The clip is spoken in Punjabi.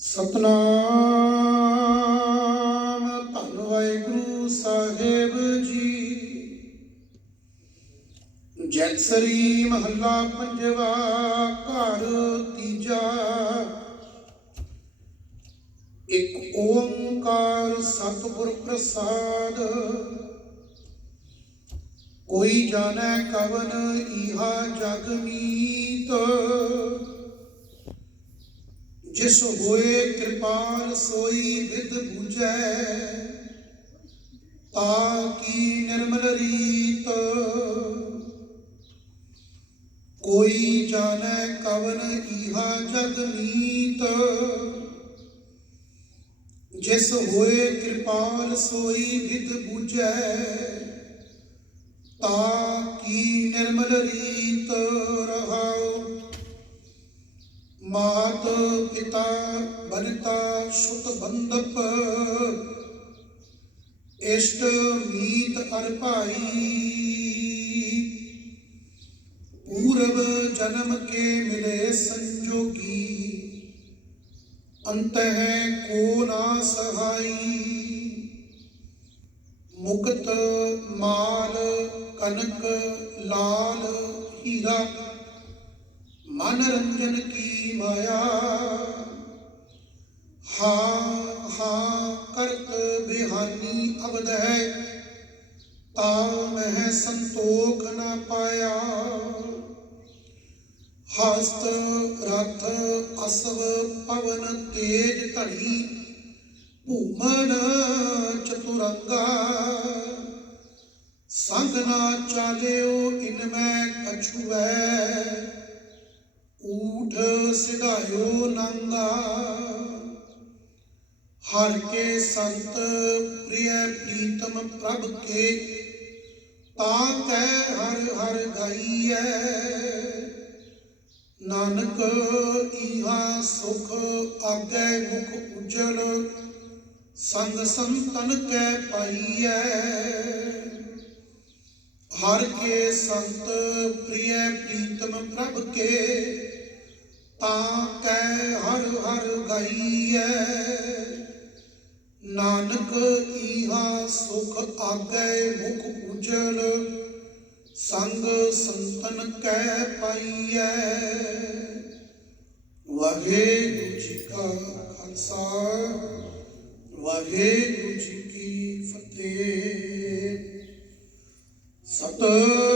ਸਤਨਾਮ ਧੰਨ ਵਾਹਿਗੁਰੂ ਸਾਹਿਬ ਜੀ। ਜੈਤਸਰੀ ਮਹੱਲਾ ਪੰਜਵਾ, ਘਰ ਤੀਜਾ। ਇੱਕ ਓੰਕਾਰ ਸਤਿਗੁਰ ਪ੍ਰਸਾਦ। ਕੋਈ ਜਾਣੈ ਕਵਨ ਇਹਾ ਜਗ ਮੀਤ। ਜਿਸ ਹੋਏ ਕਿਰਪਾਲ ਸੋਈ ਵਿਦ 부ਜੈ ਤਾ ਕੀ ਨਿਰਮਲ ਰੀਤ? ਕੋਈ ਜਾਣੈ ਕਵਨ ਈਹਾ ਜਗ ਮੀਤ? ਜਿਸ ਹੋਏ ਕਿਰਪਾਲ ਸੋਈ ਵਿਦ 부ਜੈ ਤਾ ਕੀ ਨਿਰਮਲ ਰੀਤ ਰਹਾਉ ਮਾਤ ਪਿਤਾ ਬਨਤਾ ਸੁਤ ਬੰਦਪ ਇਸ਼ਟ ਮੀਤ ਅਰ ਭਾਈ। ਪੂਰਬ ਜਨਮ ਕੇ ਮਿਲੇ ਸੰਜੋਗੀ ਅੰਤ ਹੈ ਕੋ ਨਾ ਸਹਾਈ। ਮੁਕਤ ਮਾਲ ਕਨਕ ਲਾਲ ਹੀਰਾ ਮਨ ਰੰਜਨ ਕੀ ਮਾਇਆ? ਹਾ ਹਾ, ਕਰਤ ਬਿਹਾਨੀ ਅਬਦ ਹੈ। ਤਾ ਮਹਿ ਸੰਤੋਖ ਨਾ ਪਾਇਆ। ਹਸਤ ਰਥ ਅਸਵ ਪਵਨ ਤੇਜ ਧੜੀ, ਭੂਮਨ ਚਤੁਰੰਗਾ। ਸੰਗ ਨਾ ਚਾਲਿਓ ਸਿਧਾਇਓ ਨੰਗਾ। ਹਰ ਕੇ ਸੰਤ ਪ੍ਰਿਯ ਪ੍ਰੀਤਮ ਪ੍ਰਭ ਕੇ, ਤਾਂ ਕੈ ਹਰ ਹਰ ਗਾਈਐ। ਨਾਨਕ ਈਹਾ ਸੁਖ ਆਗੇ ਮੁਖ ਉਜਲ, ਸੰਗ ਸੰਤਨ ਕੈ ਪਾਈਐ। ਹਰ ਕੇ ਸੰਤ ਪ੍ਰਿਯ ਪ੍ਰੀਤਮ ਪ੍ਰਭ ਕੇ ਤਾਂ ਕੈ ਹਰ ਹਰ ਗਾਈਐ, ਨਾਨਕ ਈਹਾ ਸੁਖ ਆਗੇ ਮੁਖ ਉਜਲ, ਸੰਗ ਸੰਤਨ ਕੈ ਪਾਈਐ। ਵਾਹਿਗੁਰੂ ਜੀ ਕਾ ਖਾਲਸਾ, ਵਾਹਿਗੁਰੂ ਜੀ